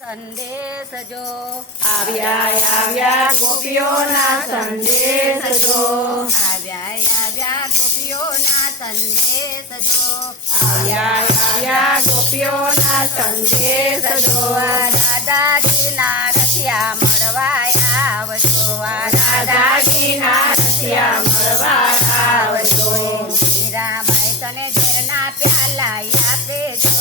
સંદેશ જો આવ્યા ગોપીઓના સંદેશ જો આવ્યા ગોપીઓના સંદેશ જો આવ્યા ગોપીઓના સંદેશ જો દાદાજીના રસિયા મળવા આવજો દાદાજીના રસિયા મળવા આવજો મીરાબાઈ તને ઝેરના પ્યાલા આપેજો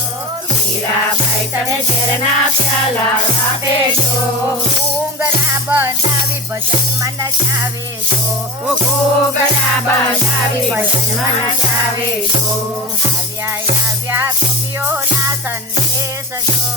મીરાબાઈ તને ઝેરના પ્યાલા આપેજો ઘૂંઘરા બંધાવી ભજન મન ચાવેજો ઘૂંઘરા બંધાવી ભજન નચાવેજો આવ્યા ગોપીઓના સંદેશ જો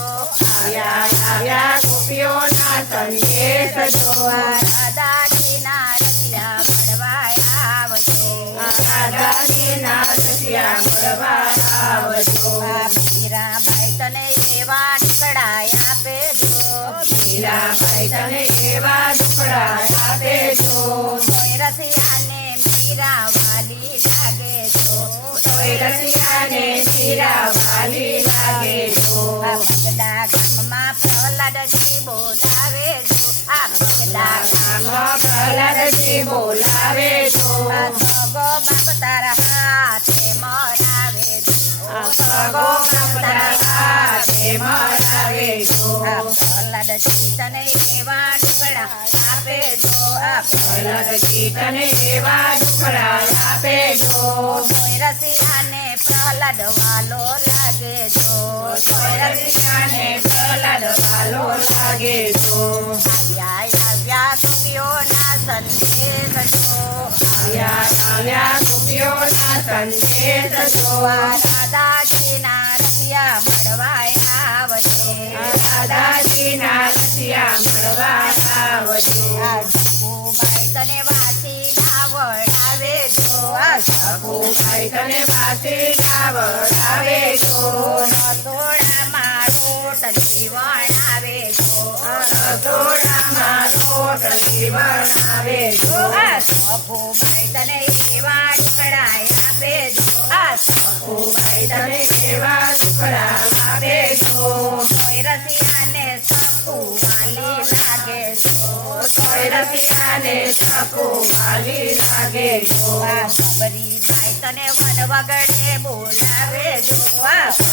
આવ્યા ગોપીઓના સંદેશ જો દાદાજીના રસિયા મળવા આવજો દાદાજીના રસિયા મળવા આવજો મીરાબાઈ તને એવા ટુકડા આપેજો મીરાબાઈ તને એવા દુખડા આપેજો કોઈ રસિયાને મીરા વાલી લાગેજો તોય રસિયાને મીરા વાલી લાગેજો બગડા ગામમાં પ્રહલાદજી બોલાવેજો બગડા ગામમાં પ્રહલાદજી બોલાવેજો સગો બાપ તારા હાથે મરાવેજો સગો બાપના હાથે મરાવેજો પ્રહલાદજી તને એવા ટુકડા આપેજો પ્રહલાદજી તને એવા દુખડા આપેજો કોઈ રસિયાને પ્રહલાદ વાલો લાગેજો તોય રસિયાને પ્રહલાદ વાલો લાગેજો આવ્યા ગોપીઓના સંદેશ જો આવ્યા ગોપીઓના સંદેશ જો દાદાજીના રસિયા મળવા આવજો દાદાજીના રસિયા મળવા આવજો સખુબાઈ તને વાસી ગાવડાવેજો સખુબાઈ તને વાસી ગાવડાવેજો રસોડામાં રોટલી વણાવેજો રસોડામાં રોટલી બનાવેજો સખુબાઈ તને એવા ટુકડા આપેજો સખુબાઈ તને એવા દુખડા આપેજો કોઈ રસિયાને સખુ વાલી લાગેજો તોય રસિયાને સખુ વાલી લાગેજો સબરીબાઈ તને વન વગડે બોલાવેજો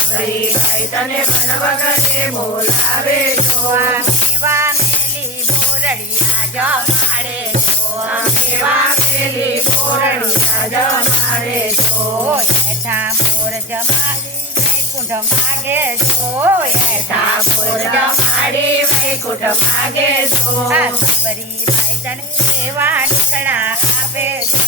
ગરીબાઈ તને વન વગડે બોલાવેજો એવા મેલી બોરડિયા જમાડેજો એવા પેલી બોરણિયા જમાડેજો હેઠા બોર જમાડી વૈકુંઠ માગેજો ઠાકોર જમાડી વૈકુંઠ માગેજો સબરીબાઈ તને એવા ટુકડા આપેજો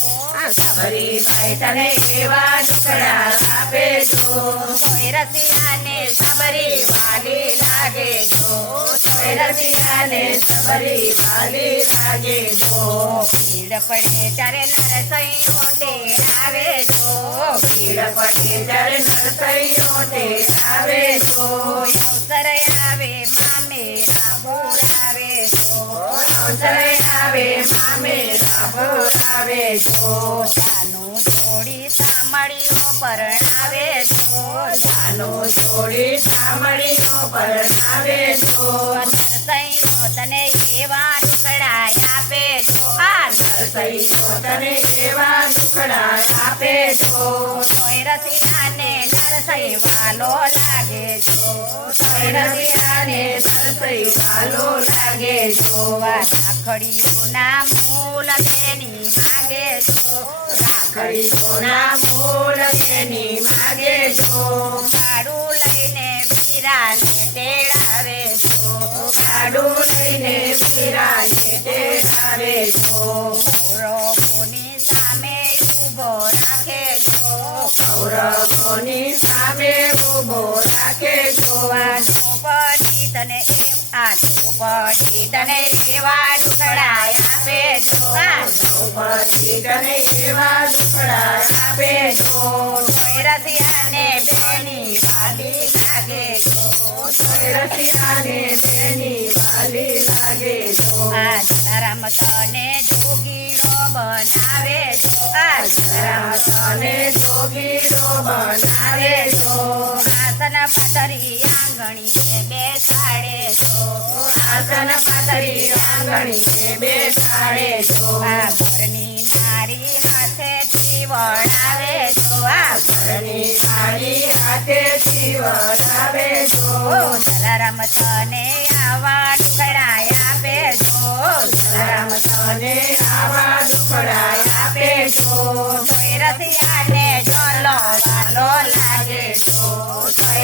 ગરીબાઈ તને એવા દુખડા આપેજો કોઈ રસિયાને સબરી વાલી લાગેજો તોય રસિયાને સબરી વાલી લાગેજો ભીડ પડે ત્યારે નરસૈયો તેડાવેજો ભીડ પડે ત્યારે નરસૈયો તેડાવેજો અવસર આવે મામેરા બોરાવેજો અવસર આવે મામેરા બોલાવેજો જાનું જોડી સામળીઓ પરણાવેજો જાનો જોડી સામળીનો પરણાવેજો નરસૈયો તને એવા ટુકડા આપેજો નરસૈયો તને એવા દુખડા આપેજો કોઈ રસિયાને નરસૈ વાલો લાગેજો તોય રસિયાને નરસૈ વાલો લાગેજો રાખડીઓના મૂલ તેની માગેજો રાખડીઓના મૂળ તેની માગેજો કાળું લઈને વીરાને તેડાવેજો કાડું લઈને વીરાને તેડાવેજો કૌરવોની સામે ઊભો રાખેજો કૌરવોની સામે ઊભો રાખેજો દ્રૌપદી તને દ્રૌપદી તને એવા ટુકડા આપેજો દ્રૌપદી તને એવા દુખડા આપેજો કોઈ રસિયાને બેની વાલી લાગેજો તોય રસિયાને તેની વાલી લાગેજો જલારામ તને જોગીડો બનાવે જો આ જલારામ તને જોગીરો બનાવે જો આસન પાથરી આંગણીએ બેસાડે જો આસન પાથરી આંગણીએ બેસાડે જો આ ઘરની નારી હાથેથી વળાવે જો આ ઘરની નારી હાથેથી વળાવે જો જલારામ તને આવા દુખડા આપે જો રામ તને આવા દુખડા આપે જો કોઈ રસિયાને જલો વાલો લાગે જો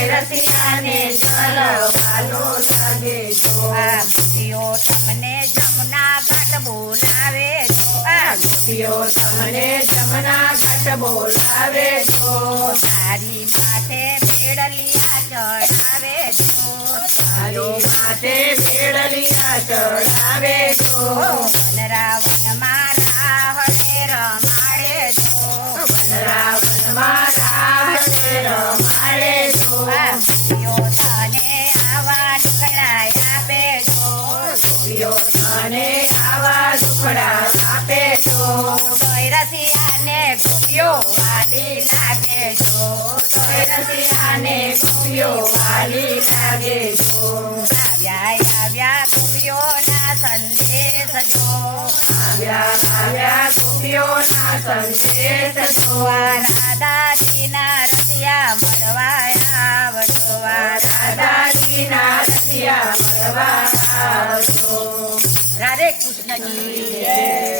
રસિયાને જલવાલો લાગે જો આ ગોપીઓ તમને જમના ઘાટ બોલાવે જો આ ગોપીઓ તમને જમના ઘાટ બોલાવે જો તારી માથે બેડલિયા ચડાવે જો તારી માથે ભેળલિયા ચડાવે જો વનરાવનમાં રાહડે રમાડે જો રાવણમાં રાહતે રમાડે જો આ ગોપીઓ તને આવા દુખડા આપે જો ગોપીઓ તને આવા દુખડા આપે જો કોઈ રસિયાને ગોપીઓ વાલી લાગે જો રસિયાને ગોપીઓ વાલી લાગે જો આવ્યા ગોપીઓના સંદેશ જો આવ્યા ગોપીઓના સંદેશ જો રાધાજીના રસિયા મળવા આવજો રાધાજીના રસિયા મળવા આવજો રાધે કૃષ્ણજી જય